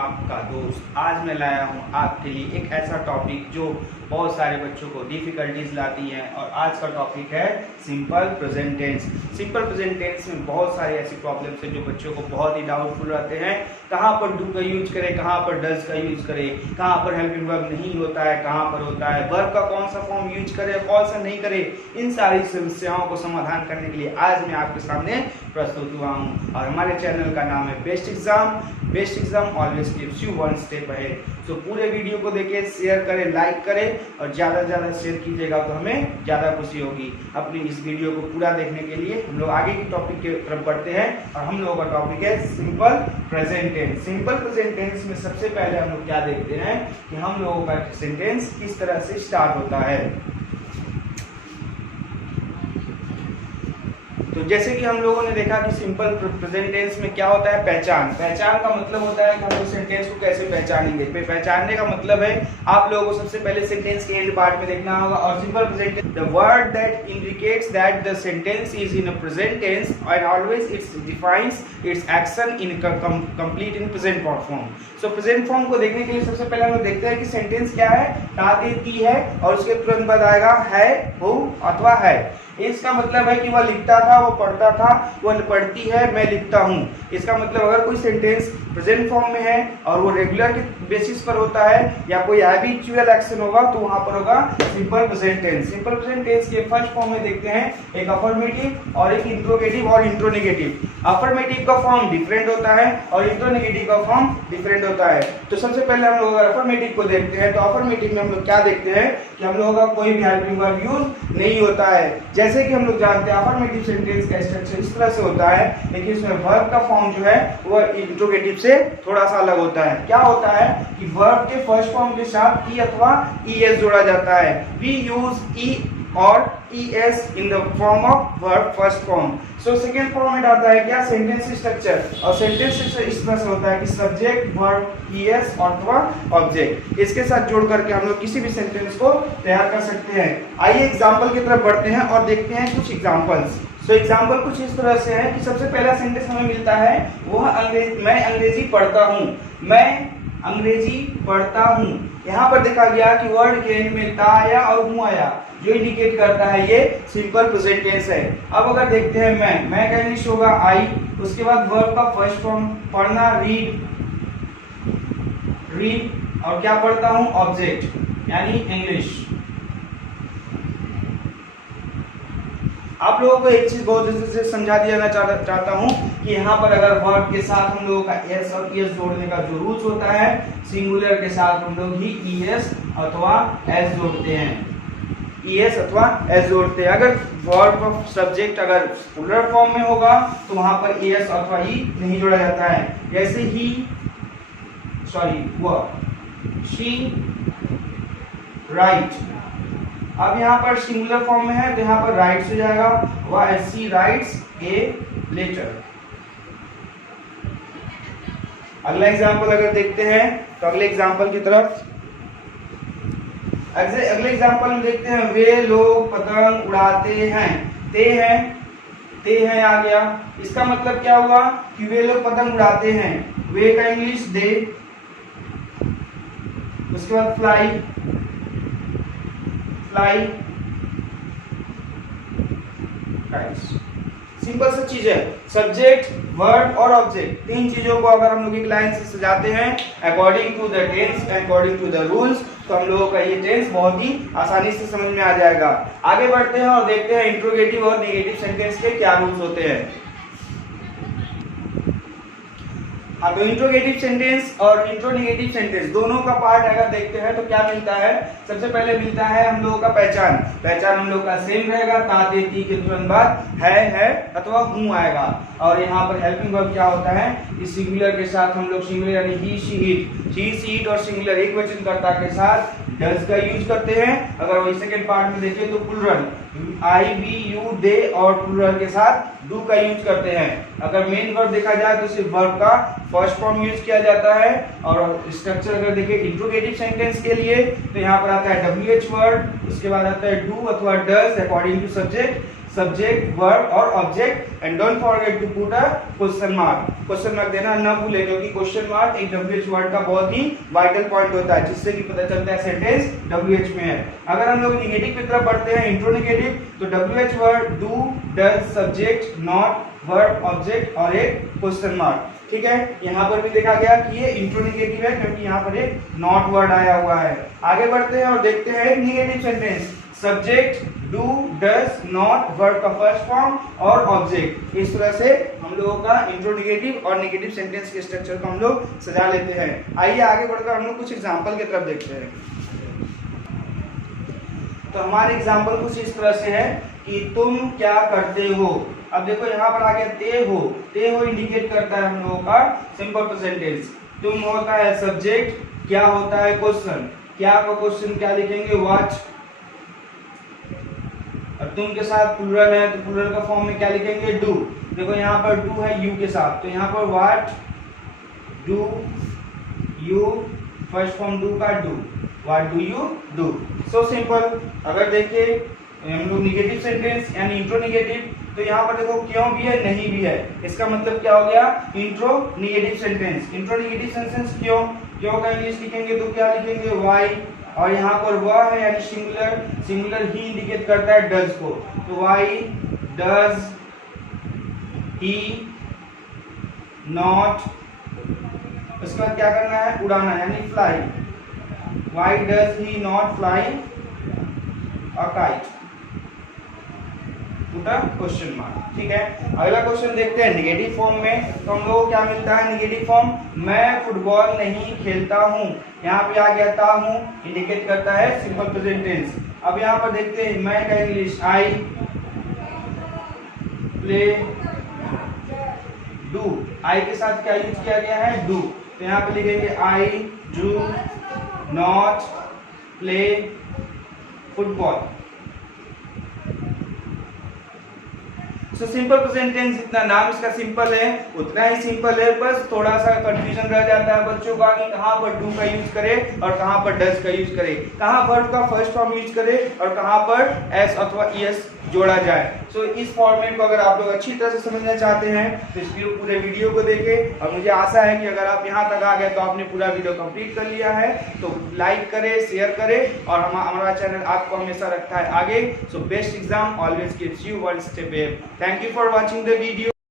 आपका दोस्त। आज मैं लाया हूँ आपके लिए एक ऐसा टॉपिक जो बहुत सारे बच्चों को डिफिकल्टीज लाती है, और आज का टॉपिक है simple present tense. Simple present tense में बहुत सारी ऐसी प्रॉब्लम्स हैं जो बच्चों को बहुत ही डाउटफुल रहते हैं। कहाँ पर डू का यूज करें, कहाँ पर डज का यूज करें, कहाँ पर हेल्पिंग वर्ब नहीं होता है, कहाँ पर होता है, वर्ब का कौन सा फॉर्म यूज करें, कौन सा नहीं करें। इन सारी समस्याओं को समाधान करने के लिए आज मैं आपके सामने प्रस्तुत हुआ हूँ, और हमारे चैनल का नाम है best exam. Best exam always gives you one step ahead. तो पूरे वीडियो को देखिए, शेयर करें, लाइक करें, और ज़्यादा से ज़्यादा शेयर कीजिएगा तो हमें ज़्यादा खुशी होगी। अपनी इस वीडियो को पूरा देखने के लिए हम लोग आगे की टॉपिक की तरफ बढ़ते हैं, और हम लोगों का टॉपिक है simple present tense. Simple present tense में सबसे पहले हम लोग क्या देखते हैं कि हम लोगों का सेंटेंस किस तरह से स्टार्ट होता है। तो जैसे कि हम लोगों ने देखा कि सिंपल प्रेजेंट टेंस में क्या होता है, पहचान। पहचान का मतलब होता है कि हम लोग सेंटेंस को कैसे पहचानेंगे। पहचानने का मतलब है आप लोगों को सबसे पहले सेंटेंस के एंड पार्ट में देखना होगा। और simple present tense, the word that indicates that the sentence is in a present tense and always it's defines its action in complete in present form. So present form को देखने के लिए सबसे पहले हम लोग देखते हैं कि सेंटेंस क्या है। ती है और उसके तुरंत बाद आएगा है, हो अथवा है। इसका मतलब है कि वह लिखता था, वो पढ़ता था, वह पढ़ती है, मैं लिखता हूँ। इसका मतलब अगर कोई सेंटेंस प्रेजेंट फॉर्म में है और वो रेगुलर के बेसिस पर होता है या कोई हैबिचुअल एक्शन होगा तो वहां पर होगा simple present tense. Simple present tense के फर्स्ट फॉर्म में देखते हैं एक अफर्मेटिव और एक इंट्रोगेटिव और इंट्रोनेगेटिव। अफर्मेटिव का फॉर्म डिफरेंट होता है और इंट्रोनेगेटिव का फॉर्म डिफरेंट होता है। तो सबसे पहले हम लोग अगर अफर्मेटिव को देखते हैं तो अफर्मेटिव में हम लोग क्या देखते हैं कि हम लोगों का कोई भी हेल्पिंग वर्ब यूज नहीं होता है। जैसे कि हम लोग जानते हैं अफर्मेटिव सेंटेंस का स्ट्रक्चर इस तरह से होता है, लेकिन इसमें वर्ब का फॉर्म जो है वो इंट्रोगेटिव से थोड़ा सा अलग होता है। क्या होता है कि वर्ब के फर्स्ट फॉर्म के साथ ई अथवा ईएस जोड़ा जाता है। वी यूज ई और es in the form of verb first form. So second format आता है क्या, सेंटेंस स्ट्रक्चर। और सेंटेंस स्ट्रक्चर इस तरह से होता है कि सब्जेक्ट, वर्ब, es अथवा ऑब्जेक्ट, इसके साथ जोड़ करके हम लोग किसी भी सेंटेंस को तैयार कर सकते हैं। आइए एग्जांपल की तरफ बढ़ते हैं और देखते हैं कुछ एग्जांपल्स। तो एग्जांपल कुछ इस तरह से है कि सबसे पहला सेंटेंस हमें मिलता है वह मैं अंग्रेजी पढ़ता हूँ। मैं अंग्रेजी पढ़ता हूँ। यहाँ पर देखा गया कि वर्ड के एंड में ता आया और हूँ आया, जो इंडिकेट करता है ये सिंपल प्रेजेंट टेंस है। अब अगर देखते हैं मैं का इंग्लिश होगा आई, उसके बाद वर्ब का फर्स्ट फॉर्म पढ़ना रीड, और क्या पढ़ता हूँ, ऑब्जेक्ट यानी इंग्लिश। आप लोगों को एक चीज बहुत अच्छे से समझा दिया चाहता हूँ कि यहाँ पर अगर वर्ब के साथ हम लोगों का एस और ईएस जोड़ने का जो रूल्स होता है, सिंगुलर के साथ हम लोग ही ईएस अथवा एस जोड़ते हैं। ईएस अथवा एस जोड़ते हैं। अगर वर्ब ऑफ सब्जेक्ट अगर प्लूरल फॉर्म में होगा तो वहां पर ईएस अथवा ई नहीं जोड़ा जाता है। जैसे वह, शी राइट। अब यहाँ पर सिंगुलर फॉर्म में है तो यहाँ पर राइट्स हो जाएगा, वह शी राइट्स ए लेटर। अगला एग्जाम्पल अगर देखते हैं तो अगले एग्जाम्पल की तरफ, अगले एग्जाम्पल में देखते हैं वे लोग पतंग उड़ाते हैं। ते हैं आ गया। इसका मतलब क्या हुआ कि वे लोग पतंग उड़ाते हैं। वे का इंग्लिश दे, उसके बाद फ्लाई, सिंपल सा चीज है। सब्जेक्ट, वर्ब और ऑब्जेक्ट, तीन चीजों को अगर हम लोग एक लाइन से सजाते हैं according to the tense, according to the rules, तो हम लोगों का ये टेंस बहुत ही आसानी से समझ में आ जाएगा। आगे बढ़ते हैं और देखते हैं इंट्रोगेटिव और नेगेटिव सेंटेंस के क्या रूल्स होते हैं। हाँ, तो इंट्रोगेटिव सेंटेंस और इंट्रोनेगेटिव सेंटेंस दोनों का पार्ट अगर देखते हैं तो क्या मिलता है। सबसे पहले मिलता है हम लोगों का पहचान हम लोग का सेम रहेगा। ता ते ती के तुरंत बाद है अथवा हूँ आएगा। और यहाँ पर हेल्पिंग वर्ब क्या होता है कि सिंगुलर के साथ हम लोग सिंगुलर यानी ही, शी, इट और सिंगुलर एक वचन कर्ता के साथ डज का यूज करते हैं। अगर वही सेकेंड पार्ट में देखें तो प्लूरल आई, वी, यू, दे और प्लूरल के साथ डू का यूज करते हैं। अगर मेन वर्ब देखा जाए तो सिर्फ वर्ब का फर्स्ट फॉर्म यूज किया जाता है। और स्ट्रक्चर अगर देखें इंट्रोगेटिव सेंटेंस के लिए तो यहाँ पर आता है WH वर्ड, उसके बाद आता है डू अथवा does according to subject. Subject, verb और object and don't forget to put a question mark. Question mark देना ना भूले, क्योंकि क्वेश्चन मार्क एक WH वर्ड का बहुत ही वाइटल पॉइंट होता है, जिससे कि पता चलता है सेंटेंस WH में है। अगर हम लोग निगेटिव की तरफ बढ़ते हैं, इंट्रो निगेटिव, तो WH word do, does, subject, not, verb, object और एक क्वेश्चन मार्क। ठीक है, यहाँ पर भी देखा गया कि ये इंट्रोनिगेटिव है, क्योंकि यहाँ पर एक नॉट वर्ड आया हुआ है। आगे बढ़ते हैं और देखते हैं negative sentence. Subject, do, does, not, verb का फर्स्ट फॉर्म और ऑब्जेक्ट। इस तरह से हम लोगों का इंट्रोनिगेटिव और नेगेटिव सेंटेंस के स्ट्रक्चर को हम लोग सजा लेते हैं। आइए आगे बढ़कर हम लोग कुछ एग्जाम्पल की तरफ देखते हैं। तो हमारे एग्जाम्पल कुछ इस तरह से है कि तुम क्या करते हो। अब देखो यहाँ पर आ गया ते हो इंडिकेट करता है हम लोगों का सिंपल प्रेजेंट टेंस। तुम होता है सब्जेक्ट, क्या होता है क्वेश्चन, क्या का क्वेश्चन क्या लिखेंगे, व्हाट। और तुम के साथ प्लूरल है, तो प्लूरल का फॉर्म में क्या लिखेंगे, डू। देखो यहाँ पर डू है यू के साथ, तो यहाँ पर what do you, first form do का do, what do you do. So simple. अगर देखिए हम लोग निगेटिव सेंटेंस यानी इंट्रो निगेटिव, तो यहाँ पर देखो क्यों भी है, नहीं भी है, इसका मतलब क्या हो गया, intro negative sentence. Intro negative sentence क्यों का इंग्लिश लिखेंगे तो क्या लिखेंगे, वाई। और यहाँ पर वह है यानी सिंगुलर ही इंडिकेट करता है डज को, तो वाई डज ही नॉट। उसके बाद क्या करना है, उड़ाना यानी fly, why does he not fly a kite, question mark. ठीक है, अगला क्वेश्चन देखते हैं निगेटिव फॉर्म में। तो हम लोगों को क्या मिलता है निगेटिव फॉर्म, मैं फुटबॉल नहीं खेलता हूँ। यहाँ पे आ गया था हूँ, इंडिकेट करता है सिंपल प्रेजेंट टेंस। अब यहाँ पर देखते हैं मैं का इंग्लिश, आई प्ले डू, आई के साथ क्या यूज किया गया है, डू। तो यहाँ पे लिखेंगे I do not play football. तो सिंपल प्रेजेंट टेंस, जितना नाम इसका सिंपल है उतना ही सिंपल है, बस थोड़ा सा कंफ्यूजन रह जाता है बच्चों का कि कहाँ पर डू का यूज करे और कहाँ पर डज का यूज करे, कहाँ वर्ब का फर्स्ट फॉर्म यूज करे और कहाँ पर एस अथवा ईएस जोड़ा जाए। सो इस फॉर्मेट को अगर आप लोग अच्छी तरह से समझना चाहते हैं तो इस पूरे वीडियो को देखें। और मुझे आशा है कि अगर आप यहाँ तक आ गए तो आपने पूरा वीडियो कंप्लीट कर लिया है, तो लाइक करें, शेयर करें और हमारा चैनल आपको हमेशा रखता है आगे। So best exam always gives you one step ahead. Thank you for watching the video.